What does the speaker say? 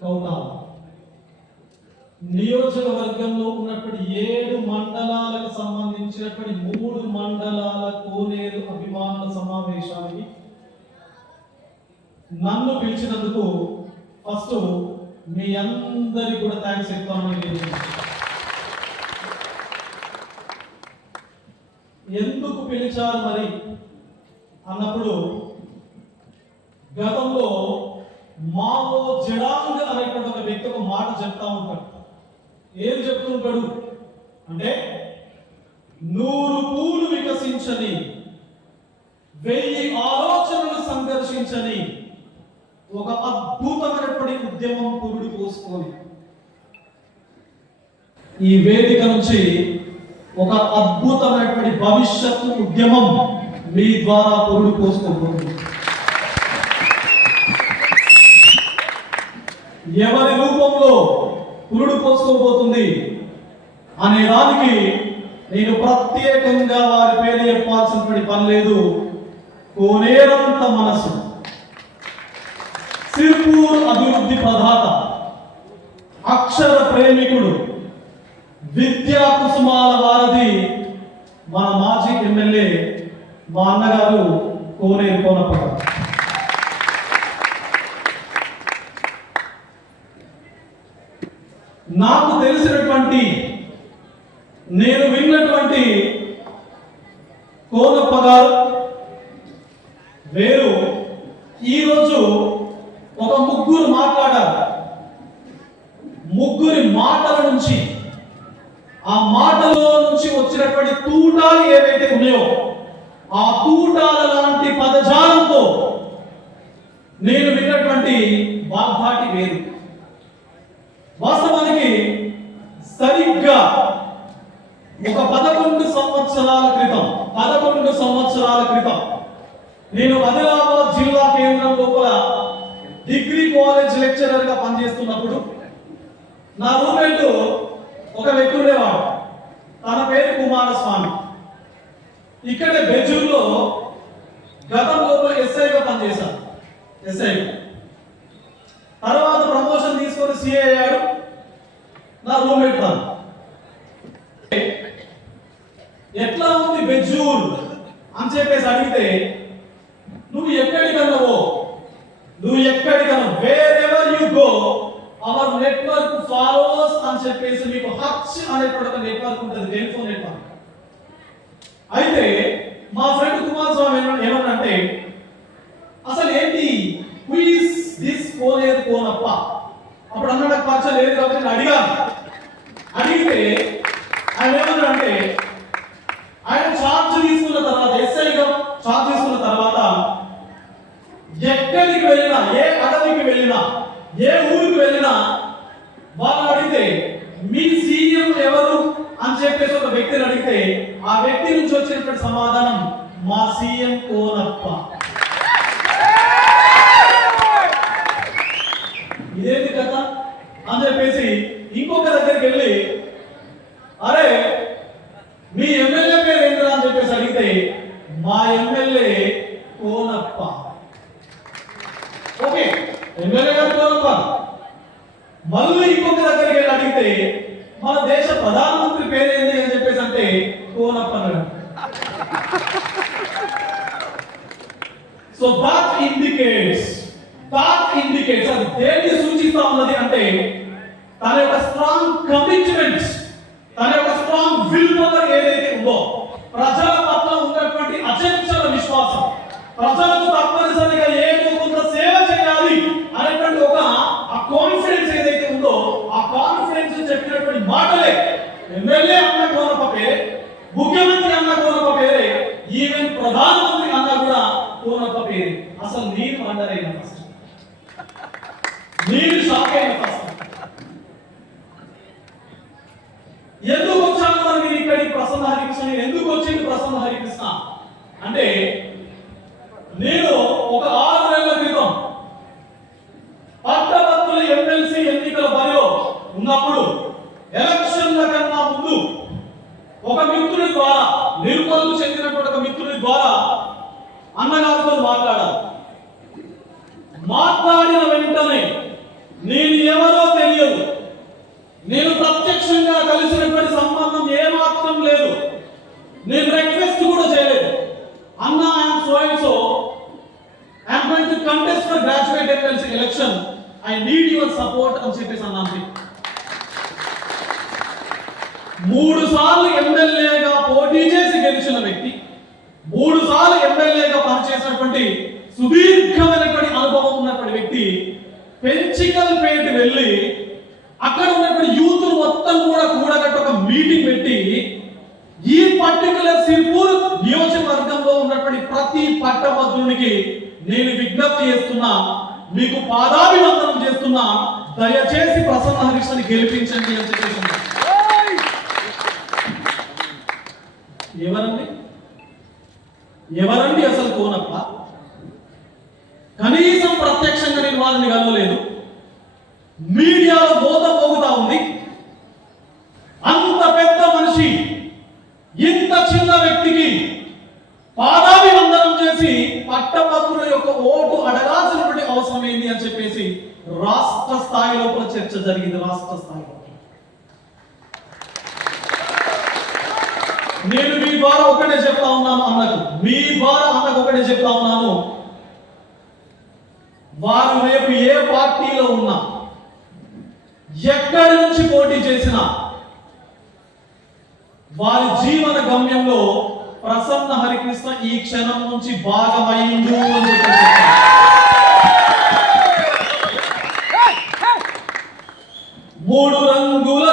కౌతాల నియోజకవర్గంలో ఉన్నటువంటి 7 మండలాలకు సంబంధించినటువంటి 3 మండలాల కోనేరు అభిమానుల సమావేశానికి నన్ను పిలిచినందుకు ఫస్ట్ మీ అందరికి కూడా థ్యాంక్స్ చెప్తామని. ఎందుకు పిలిచారు మరి అన్నప్పుడు, గతంలో మావో జడాంగ్ అనేటువంటి ఒక వ్యక్తి ఒక మాట చెప్తా ఉంటాడు. ఏం చెప్తుంటాడు అంటే, 100 పూలు వికసించని, 1000 ఆలోచనలు సంఘర్షించని ఒక అద్భుతమైనటువంటి ఉద్యమం పురుడు పోసుకొని ఈ వేదిక నుంచి ఒక అద్భుతమైనటువంటి భవిష్యత్తు ఉద్యమం మీ ద్వారా పురుడు పోసుకోబోతుంది. ఎవరి రూపంలో పురుడు పోసుకోబోతుంది అనే దానికి నేను ప్రత్యేకంగా వారి పేరు చెప్పాల్సినటువంటి పని లేదు. కోనేరంత మనసు, సిర్పూర్ అభివృద్ధి ప్రదాత, అక్షర ప్రేమికుడు, విద్యా కుసుమాల వారధి మన మాజీ ఎమ్మెల్యే మా అన్నగారు కోనేరు కోనప్ప. నాకు తెలిసినటువంటి, నేను విన్నటువంటి కోనప్ప గారు వేరు. ఈరోజు ఒక ముగ్గురు మాట్లాడారు. ముగ్గురి మాటల నుంచి, ఆ మాటలో నుంచి వచ్చినటువంటి తూటాలు ఏవైతే ఉన్నాయో ఆ తూటాల లాంటి పదజాలంతో నేను విన్నటువంటి వాగ్దాటి వేరు. వాస్తవానికి సరిగ్గా ఒక 11 సంవత్సరాల క్రితం నేను ఆదిలాబాద్ జిల్లా కేంద్రం లోపల డిగ్రీ కాలేజ్ లెక్చరర్ గా పనిచేస్తున్నప్పుడు నా రూమ్మేట్ ఒక వ్యక్తి ఉండేవాడు. తన పేరు కుమారస్వామి. ఇక్కడే బెజూరులో గతం లోపల ఎస్ఐగా పనిచేశాడు. తర్వాత ప్రమోషన్ తీసుకొని సిఏ అయ్యాడు. నా రూమ్మేట్ తను. ఎట్లా ఉంది బెజూర్ అని చెప్పేసి అడిగితే, నువ్వు ఎక్కడికన్నావో, wherever you go our network follows అని చెప్పేసి మీకు హచ్ అనేటువంటి ఒక నెట్వర్క్ ఉంటుంది, టెలిఫోన్ నెట్వర్క్. అయితే మా ఫ్రెండ్ కుమారస్వామి ఏమన్నంటే, అసలు ఏంటి హూ ఇస్ దిస్ కోనేరు కోనప్ప? అప్పుడు అన్న నాకు పరిచయం లేదు కాబట్టి నేను అడిగితే ఆయన ఏమన్నాడంటే, ఆయన ఛార్జ్ తీసుకున్న తర్వాత, ఎస్ఐగా ఛార్జ్ తీసుకున్న తర్వాత ఎక్కడికి వెళ్ళినా, ఏ అడవికి వెళ్ళినా, ఏ ఊరికి వెళ్ళినా వాళ్ళు అడిగితే మీ సీఎం ఎవరు అని చెప్పేసి ఒక వ్యక్తిని అడిగితే ఆ వ్యక్తి నుంచి వచ్చినటువంటి సమాధానం మా సీఎం కోనప్ప. ఇదేంటి కదా అని చెప్పేసి ఇంకొక దగ్గరికి వెళ్ళి, అరే మీ ఎమ్మెల్యే పేరు ఏంటరా అని చెప్పేసి అడిగితే మా ఎమ్మెల్యే కోనప్ప. ఓకే, ఎమ్మెల్యే గారు కోనప్ప. మళ్ళీ ఇంకొక దగ్గరికి వెళ్ళి అడిగితే మన దేశ ప్రధానమంత్రి పేరు ఏంటి అని చెప్పేసి అంటే కోనప్ప అన్నాడు. సో that indicates అది దేన్ని సూచిస్తా ఉన్నది అంటే, తన యొక్క స్ట్రాంగ్ కమిట్మెంట్, తన యొక్క స్ట్రాంగ్ విల్ పవర్ ఏదైతే ఉందో, ప్రజల పట్ల ఉన్నటువంటి అచంచల విశ్వాసం, ప్రజలకు తప్పనిసరిగా ఏదో కొంత సేవ చేయాలి అనేటువంటి ఒక ఆ కాన్ఫిడెన్స్ ఏదైతే ఉందో, ఆ కాన్ఫిడెన్స్ చెప్పినటువంటి మాటలే ఎమ్మెల్యే అన్న కోనప్ప పేరే, ముఖ్యమంత్రి అన్న కోనప్ప పేరే, ఈవెన్ ప్రధానమంత్రి అన్న కూడా కోనప్ప పేరే. అసలు నేను అండరైన ఫస్ట్, నేను షాక్ అయిన ఫస్ట్. ఎందుకు వచ్చాను మరి ఇక్కడికి ప్రసన్న హరికృష్ణ? ఎందుకు వచ్చింది ప్రసన్న హరికృష్ణ అంటే, నేను ఒక 6 నెలల క్రితం పట్టభద్రుల ఎమ్మెల్సీ ఎన్నికల బరిలో ఉన్నప్పుడు, ఎలక్షన్ల కన్నా ముందు ఒక మిత్రుడి ద్వారా, నిర్మల్కు చెందినటువంటి ఒక మిత్రుడి ద్వారా అన్నగారితో మాట్లాడాలి. మాట్లాడిన వెంటనే నేను election I need your support అని చెప్పేసి అన్నాను. 3 సార్లు ఎమ్మెల్యేగా పోటీ చేసి గెలిచిన వ్యక్తి, 3 సార్లు ఎమ్మెల్యేగా పనిచేసినటువంటి సుదీర్ఘమైనటువంటి అనుభవం ఉన్నటువంటి వ్యక్తి పెంచికల్పేట వెళ్ళి అక్కడ ఉన్నటువంటి యూత్ మొత్తం కూడా కూడగట్టి ఒక మీటింగ్ పెట్టి ఈ పర్టికులర్ సిర్పూర్ నియోజకవర్గంలో ఉన్నటువంటి ప్రతి పట్టభద్రునికి నేను విజ్ఞప్తి చేస్తున్నా, మీకు పాదాభివందనం చేస్తున్నా, దయచేసి ప్రసన్న హరీష్ని గెలిపించండి అని చెప్పేసి. ఎవరండి అసలు కోనప్ప? కనీసం ప్రత్యక్షంగా నేను వారిని కలవలేదు, మీడియాలో బోధ పోగుతా ఉంది. అంత పెద్ద మనిషి ఇంత చిన్న వ్యక్తికి పాదాభివందనం చేసి పట్టభద్రుల యొక్క ఓటు అడగాల్సినటువంటి అవసరం ఏంది అని చెప్పేసి రాష్ట్ర స్థాయి లోపల చర్చ జరిగింది. రాష్ట్ర స్థాయిలో నేను మీ ద్వారా ఒకటే చెప్తా ఉన్నాను అన్నకు, మీ ద్వారా అన్నకు ఒకటే చెప్తా ఉన్నాను, వారు రేపు ఏ పార్టీలో ఉన్నా, ఎక్కడి నుంచి పోటీ చేసినా వారి జీవన గమ్యంలో ప్రసన్న హరికృష్ణ ఈ క్షణం నుంచి భాగమైండు అని చెప్పి 3 రంగుల